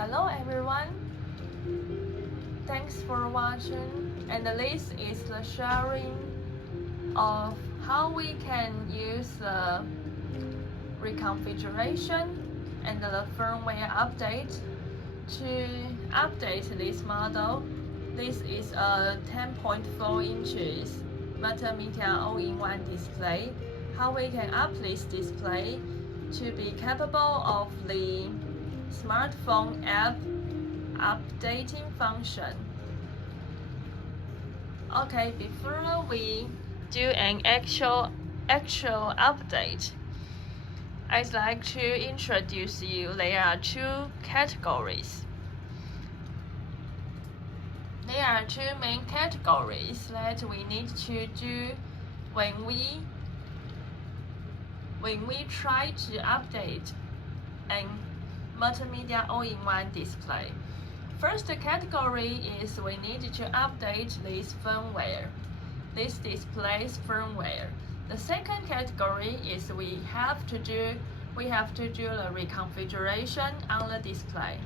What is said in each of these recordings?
Hello everyone, thanks for watching, and this is the sharing of how we can use the reconfiguration and the firmware update to update this model. This is a 10.4 inches multimedia all-in-one display. How we can up this display to be capable of the smartphone app updating function. Okay, before we do an actual update, I'd like to introduce you. There are two categories. There are two main categories that we need to do when we try to update an multimedia all-in-one display. First category is we need to update this firmware, this display's firmware. The second category is we have to do the reconfiguration on the display.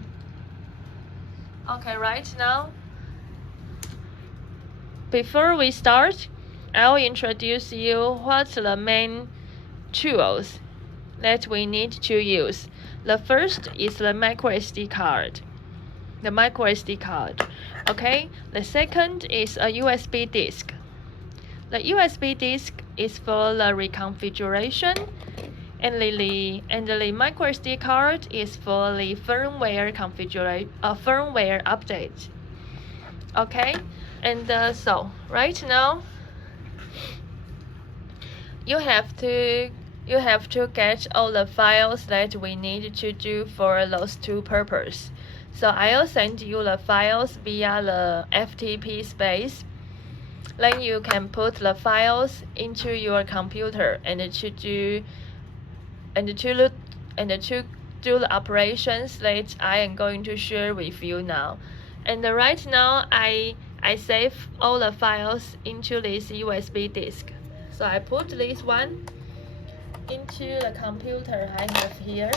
Okay, right now, before we start, I'll introduce you what's the main tools that we need to use. The first is the microSD card. Okay. The second is a USB disk. The USB disk is for the reconfiguration, and the microSD card is for the firmware firmware update. Okay, and so right now you have to get all the files that we need to do for those two purposes. So I'll send you the files via the FTP space. Then you can put the files into your computer and to do the operations that I am going to share with you now. And right now I save all the files into this USB disk. So I put this one into the computer I have here.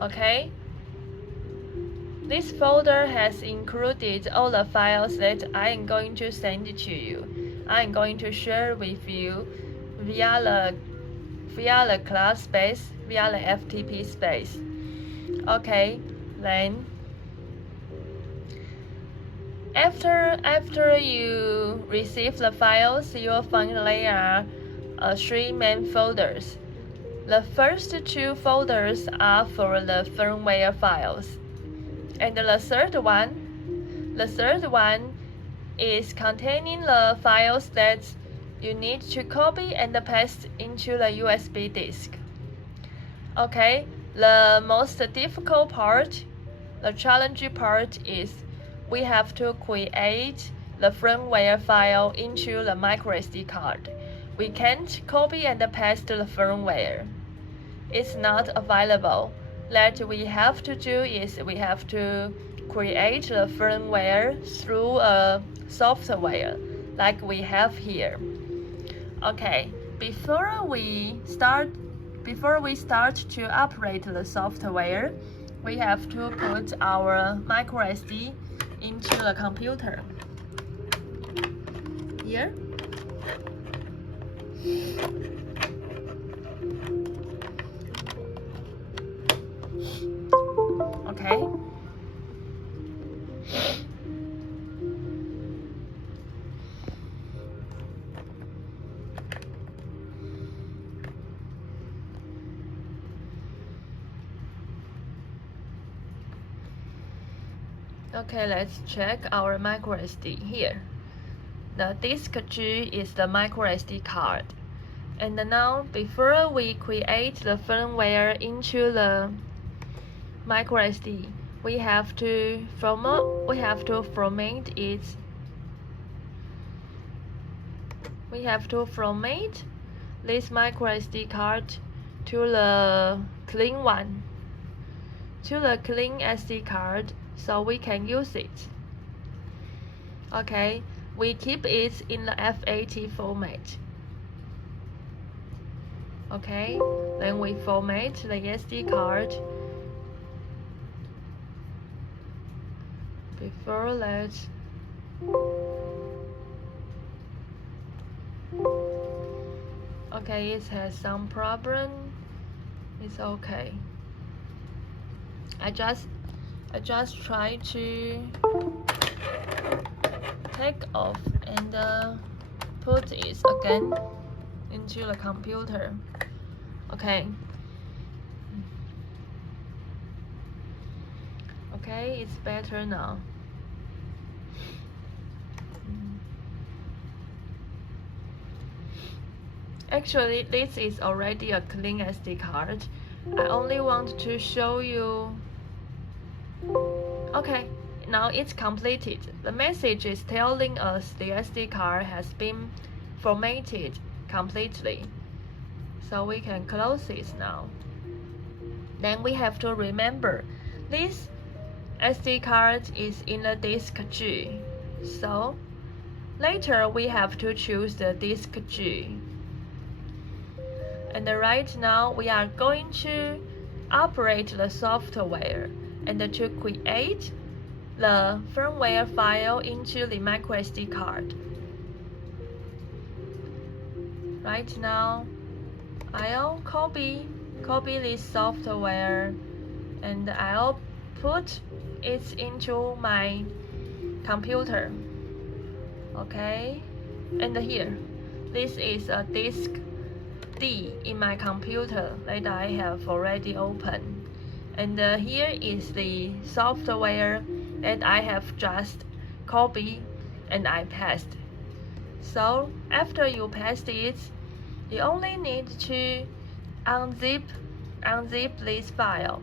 Okay. This folder has included all the files that I am going to send to you. I am going to share with you via the cloud space, via the FTP space. Okay, then after you receive the files, you will find there are three main folders. The first two folders are for the firmware files, and the third one is containing the files that you need to copy and paste into the USB disk. Okay, the most difficult part, the challenging part is we have to create the firmware file into the microSD card. We can't copy and paste the firmware. It's not available. What we have to do is we have to create the firmware through a software like we have here. Okay, before we start to operate the software, we have to put our microSD into the computer. Here. Okay. Okay, let's check our microSD here. The disk G is the microSD card. And now, before we create the firmware into the microSD, we have to format it. We have to format this microSD card to the clean one, to the clean SD card, so we can use it. Okay, we keep it in the FAT format. Okay, then we format the SD card. Before that, okay, it has some problem. It's okay. I just try to take off and put it again into the computer. Okay. Okay, it's better now. Actually, this is already a clean SD card. I only want to show you. Okay, now it's completed. The message is telling us the SD card has been formatted completely. So we can close it now. Then we have to remember this SD card is in the disk G. So later we have to choose the disk G. And right now we are going to operate the software and to create the firmware file into the microSD card. Right now I'll copy this software and I'll put it into my computer. Okay, and here this is a disk D in my computer that I have already opened, and here is the software that I have just copied and I pasted. So after you paste it, you only need to unzip this file.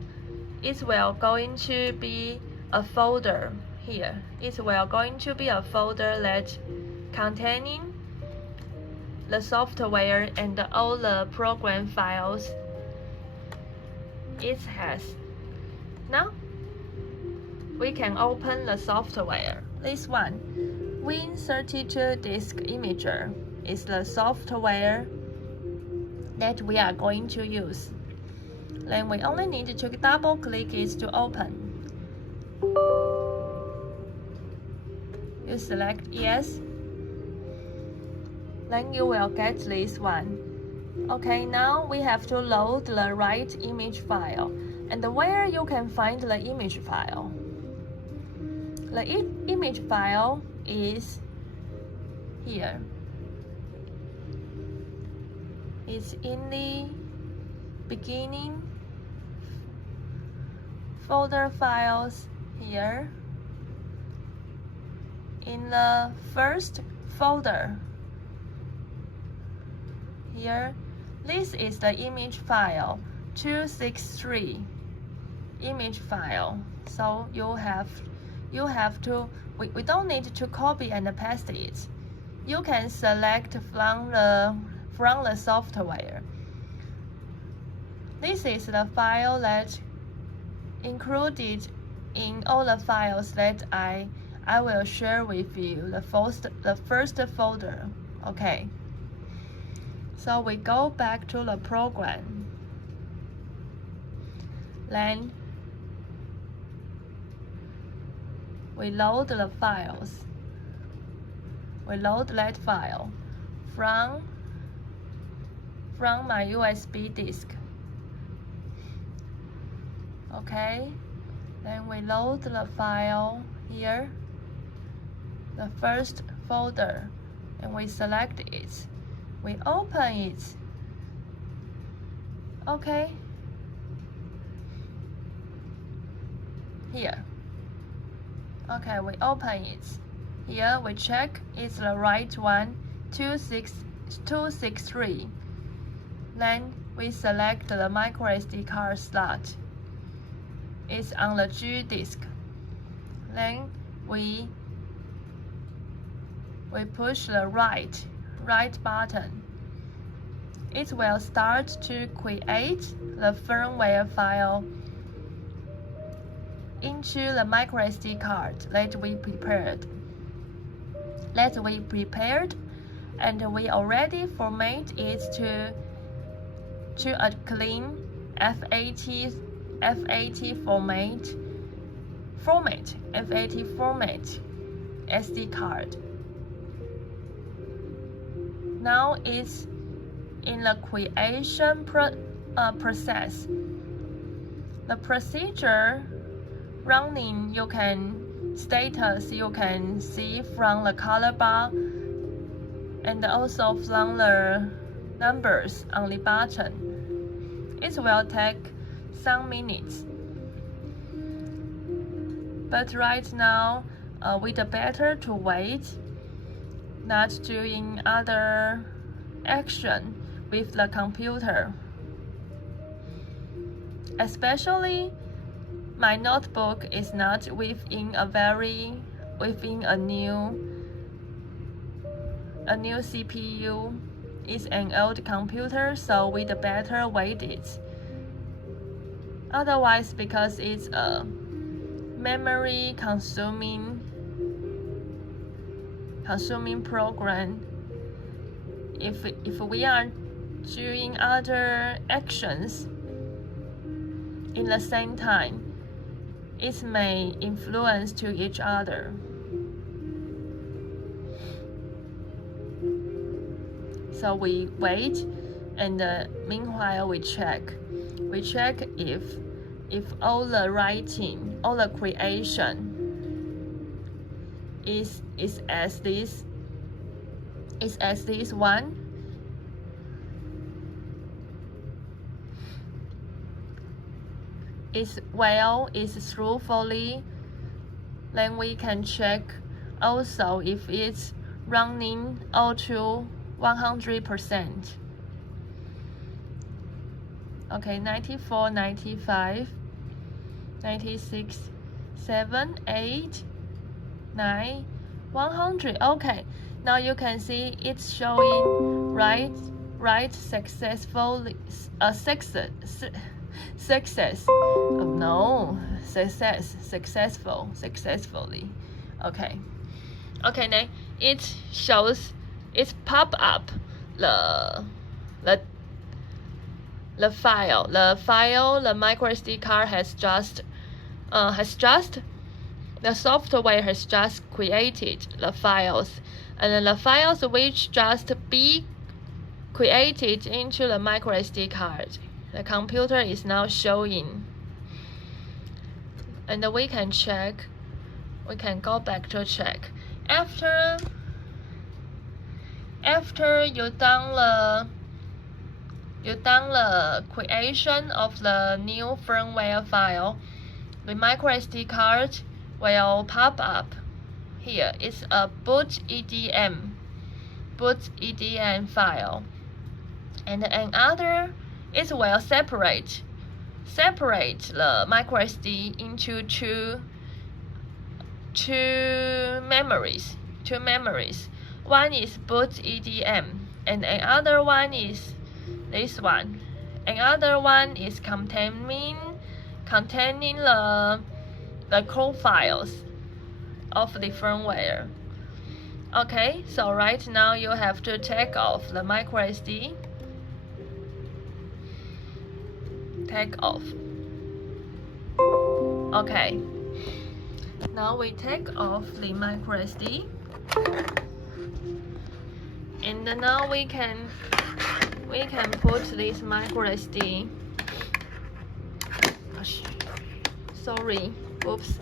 It will going to be a folder here. It will going to be a folder that containing the software and all the program files it has. Now we can open the software. This one, Win32 Disk Imager, is the software that we are going to use. Then we only need to double click it to open. You select yes. Then you will get this one. Okay, now we have to load the right image file. And where you can find the image file? The image file is here. It's in the beginning folder files here. In the first folder here, this is the image file 263 image file. So you have to, we don't need to copy and paste it. You can select from the software. This is the file that included in all the files that I will share with you, the first folder. Okay. So we go back to the program. Then we load the files. We load that file from my USB disk. Okay, then we load the file here, the first folder, and we select it. We open it. Okay, here. Okay, we open it. Here we check it's the right one, 263. Then we select the microSD card slot. It's on the G disk. Then we push the right button. It will start to create the firmware file into the microSD card that we prepared. that we prepared, and we already format it to a clean FAT format SD card. Now it's in the creation process. The procedure running status you can see from the color bar and also from the numbers on the button. It will take some minutes. But right now, we'd better to wait, not doing other action with the computer. Especially, my notebook is not within a new CPU. It's an old computer, so we'd better wait it. Otherwise, because it's a memory consuming program, if we are doing other actions in the same time, it may influence to each other. So we wait, and meanwhile we check if all the writing, all the creation is as this one. Is through fully, then we can check also if it's running all to 100%. Okay, 94, 95, 96, 7, 8, 9, 100. Okay, now you can see it's showing successfully. Successfully. Okay, then it shows, it pop up the file. The micro SD card has just the software has just created the files, and then the files which just be created into the micro SD card. The computer is now showing, and we can check. We can go back to check after you done the creation of the new firmware file. The micro SD card will pop up here. It's a boot EDM file, and another. It will separate the micro SD into two memories. One is boot EDM, and another one is this one. Another one is containing the core files of the firmware. Okay, so right now you have to take off the micro SD. Take off. Okay, now we take off the micro SD, and now we can put this micro SD. Sorry, oops.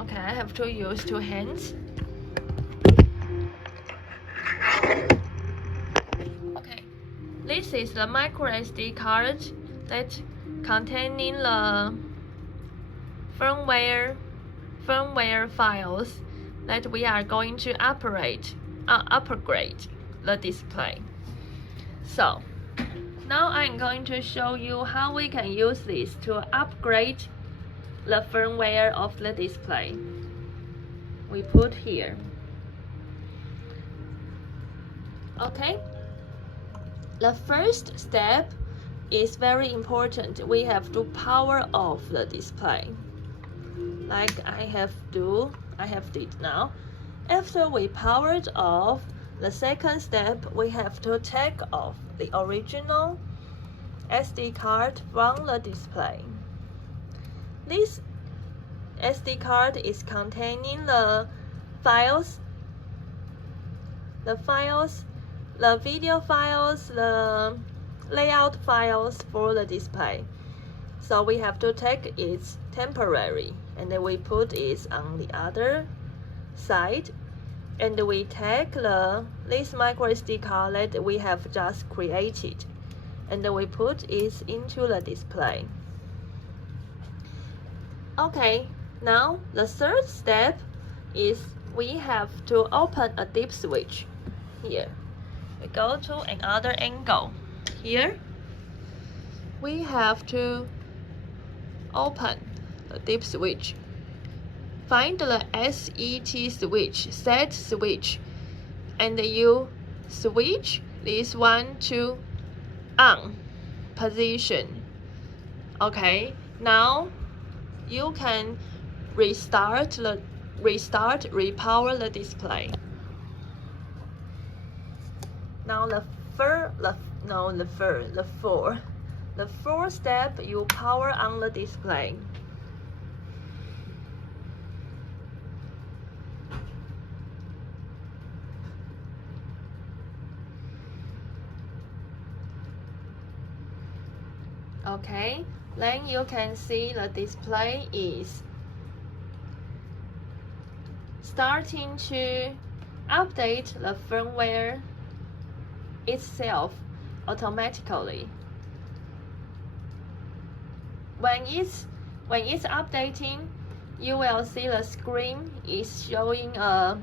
Okay, I have to use two hands. This is the micro SD card that containing the firmware files that we are going to upgrade the display. So now I'm going to show you how we can use this to upgrade the firmware of the display. We put here. Okay. The first step is very important. We have to power off the display, like I have did now. After we powered off, the second step, we have to take off the original SD card from the display. This SD card is containing the files, the video files, the layout files for the display. So we have to take it temporary, and then we put it on the other side, and we take this micro SD card that we have just created, and then we put it into the display. Okay, now the third step is we have to open a dip switch. Here, we go to another angle. Here, we have to open the dip switch. Find the set switch, and you switch this one to on position. Okay, now you can repower the display. Now the fourth step, you power on the display. Okay, then you can see the display is starting to update the firmware itself automatically. When it's updating, you will see the screen is showing a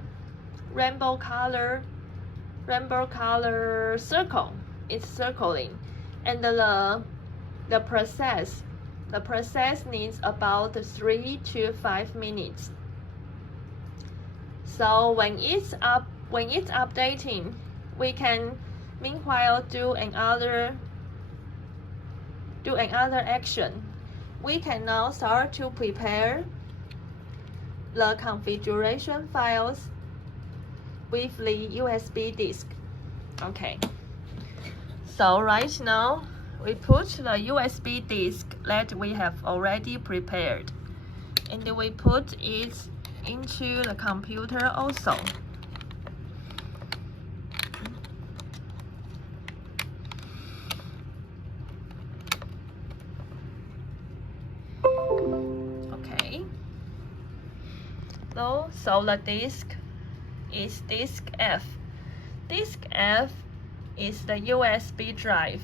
rainbow color circle. It's circling, and the process needs about 3 to 5 minutes. So when it's updating, we can meanwhile do another action. We can now start to prepare the configuration files with the USB disk. Okay, so right now we put the USB disk that we have already prepared, and we put it into the computer also. Okay, so the disk is disk F. Disk F is the USB drive.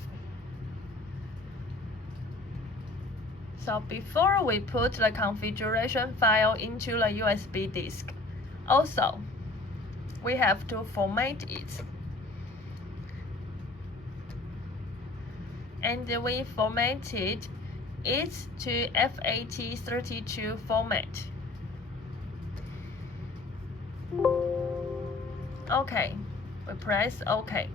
So before we put the configuration file into the USB disk, also we have to format it. And we formatted it to FAT32 format. Okay, we press OK.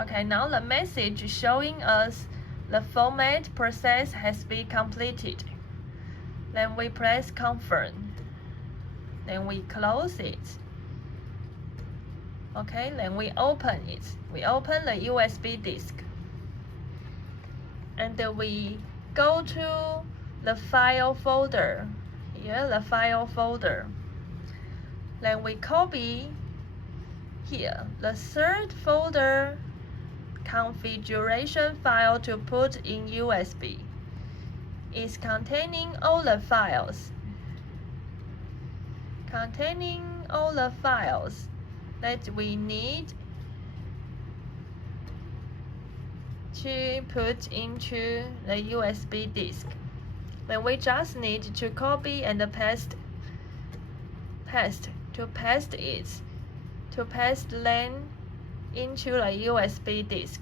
Okay, now the message showing us the format process has been completed. Then we press confirm. Then we close it. Okay, then we open it. We open the USB disk. And we go to the file folder. Here, the file folder. Then we copy here the third folder configuration file to put in USB. It's containing all the files. That we need to put into the USB disk. Then we just need to copy and paste then into the USB disk.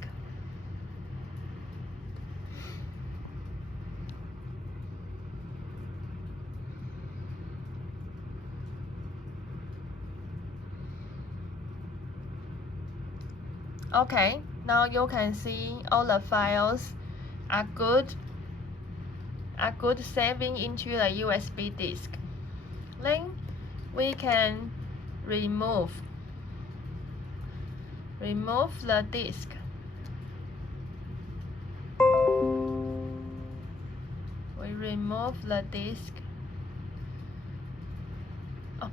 Okay, now you can see all the files are good a good saving into the USB disk. Then we can remove the disk. We remove the disk. Oh,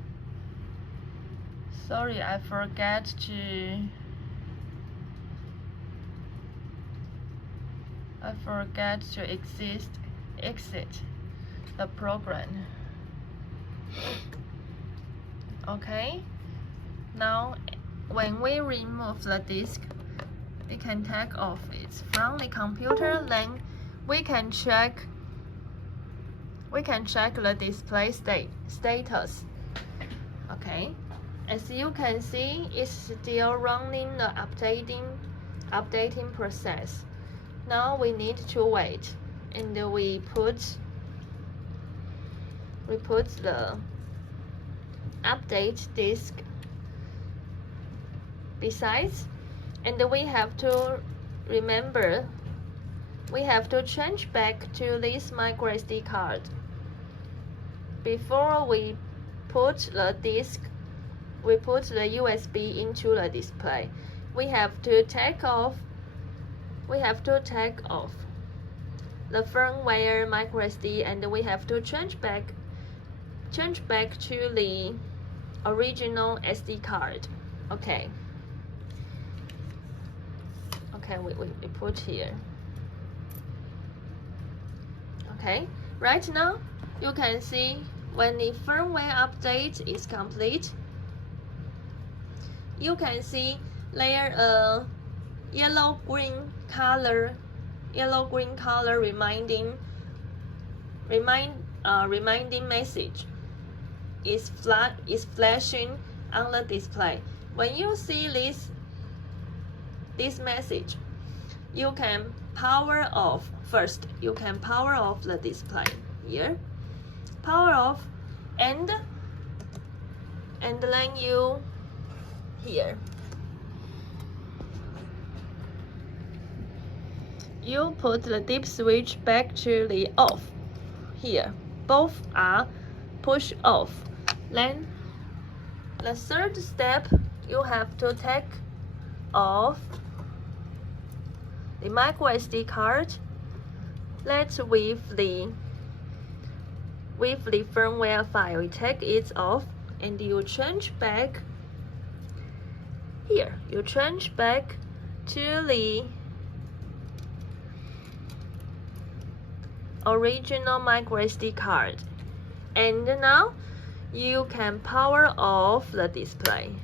sorry, I forgot to exit the program. Okay, now when we remove the disk, we can take off it from the computer. Then we can check the display status. Okay, as you can see, it's still running the updating process. Now we need to wait, and we put the update disk besides, and we have to remember we have to change back to this micro SD card. Before we put the disk, we put the USB into the display. We have to take off the firmware micro SD, and we have to change back to the original SD card. Okay, we put here. Okay, right now you can see when the firmware update is complete, you can see there a yellow-green color reminding message is flashing on the display. When you see this message, you can power off first. You can power off the display here. Power off, and then you here. You put the dip switch back to the off. Here, both are push off. Then the third step, you have to take off the micro SD card. Let's with the firmware file, you take it off, and you change back here. You change back to the original micro SD card, and now you can power off the display.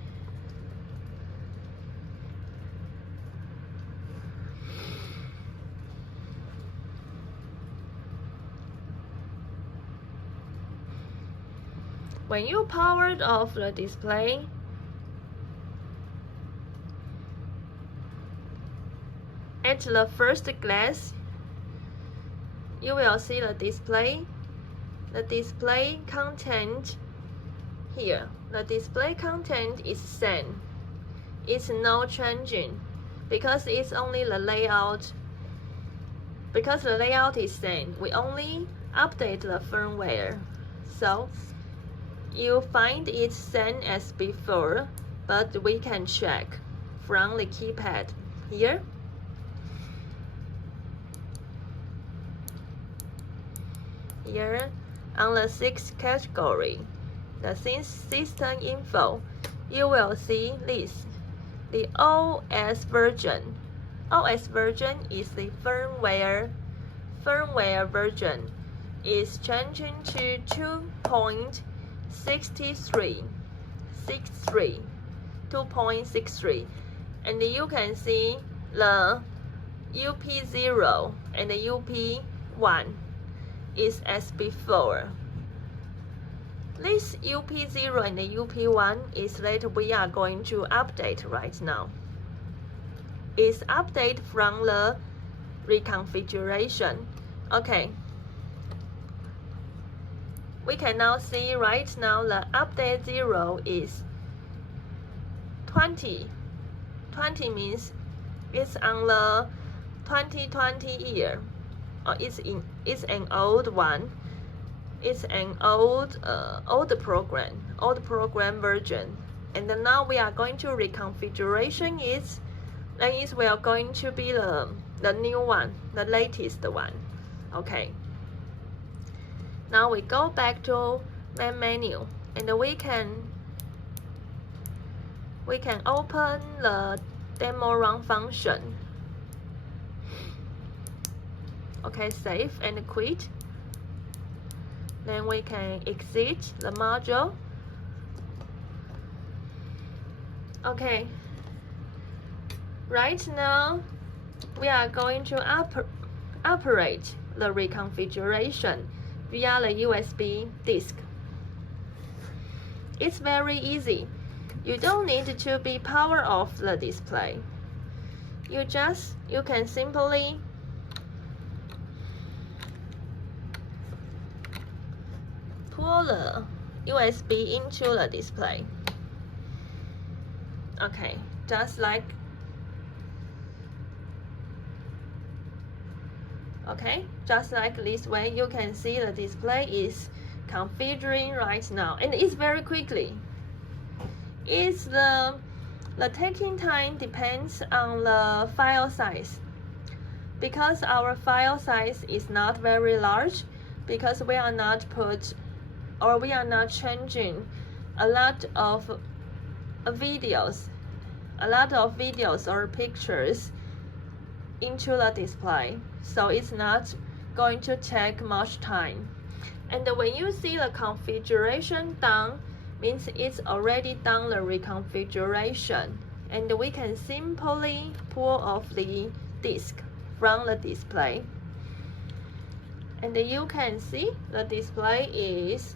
When you powered off the display, at the first glance, you will see the display content here. The display content is same. It's no changing because it's only the layout. Because the layout is same, we only update the firmware. So you find it same as before, but we can check from the keypad here. Here on the 6th category, the system info, you will see this, the OS version. OS version is the firmware version is changing to 2.63, and you can see the UP0 and the UP1 is as before. This UP0 and the UP1 is that we are going to update right now. It's update from the reconfiguration. Okay. We can now see right now the update 0 is 20. 20 means it's on the 2020 year, or it's in it's an old one. It's an old program version. And then now we are going to reconfiguration it. That is, we are going to be the new one, the latest one. Okay. Now we go back to main menu, and we can open the demo run function. Okay, save and quit. Then we can exit the module. Okay. Right now, we are going to operate the reconfiguration via the USB disk. It's very easy. You don't need to be power off the display. You can simply pull the USB into the display. Okay, just like this way, you can see the display is configuring right now, and it's very quickly. It's the taking time depends on the file size. Because our file size is not very large, because we are not changing a lot of videos or pictures into the display, so it's not going to take much time. And when you see the configuration done, means it's already done the reconfiguration, and we can simply pull off the disk from the display. And you can see the display is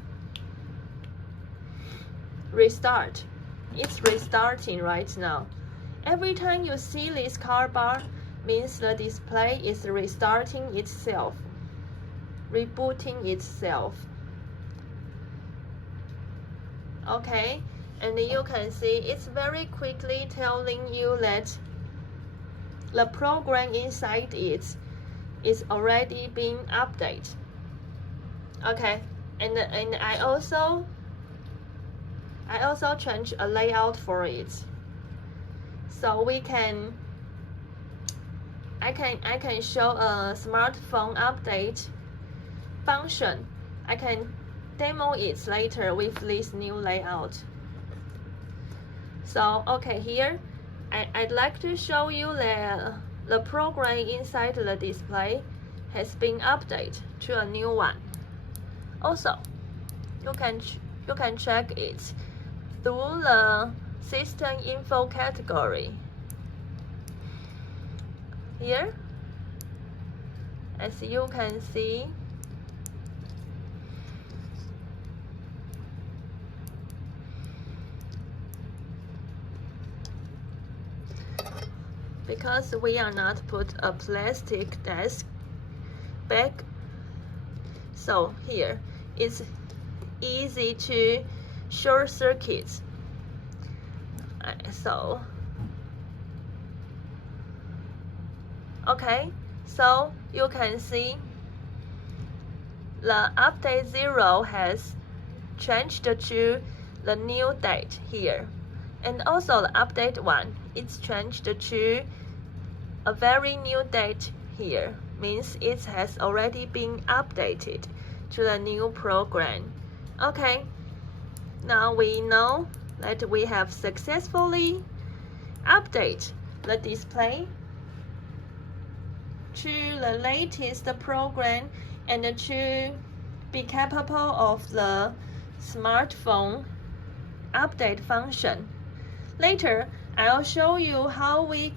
restart. It's restarting right now. Every time you see this car bar, means the display is restarting itself, rebooting itself. Okay, and you can see it's very quickly telling you that the program inside it is already being updated. Okay, and I also changed a layout for it, so I can show a smartphone update function. I can demo it later with this new layout. So okay, here I'd like to show you that the program inside the display has been updated to a new one. Also, you can check it through the system info category. Here, as you can see, because we are not put a plastic desk back, so here it's easy to short circuit. So okay, so you can see the update 0 has changed to the new date here, and also the update 1, it's changed to a very new date here, means it has already been updated to the new program. Okay, now we know that we have successfully updated the display to the latest program and to be capable of the smartphone update function. Later, I'll show you how we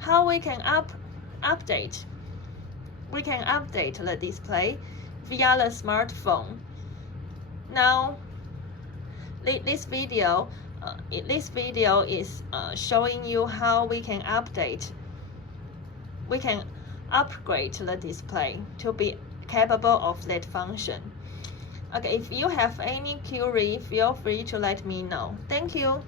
can update the display via the smartphone. Now, this video is showing you how we can upgrade the display to be capable of that function. Okay, if you have any query, feel free to let me know. Thank you.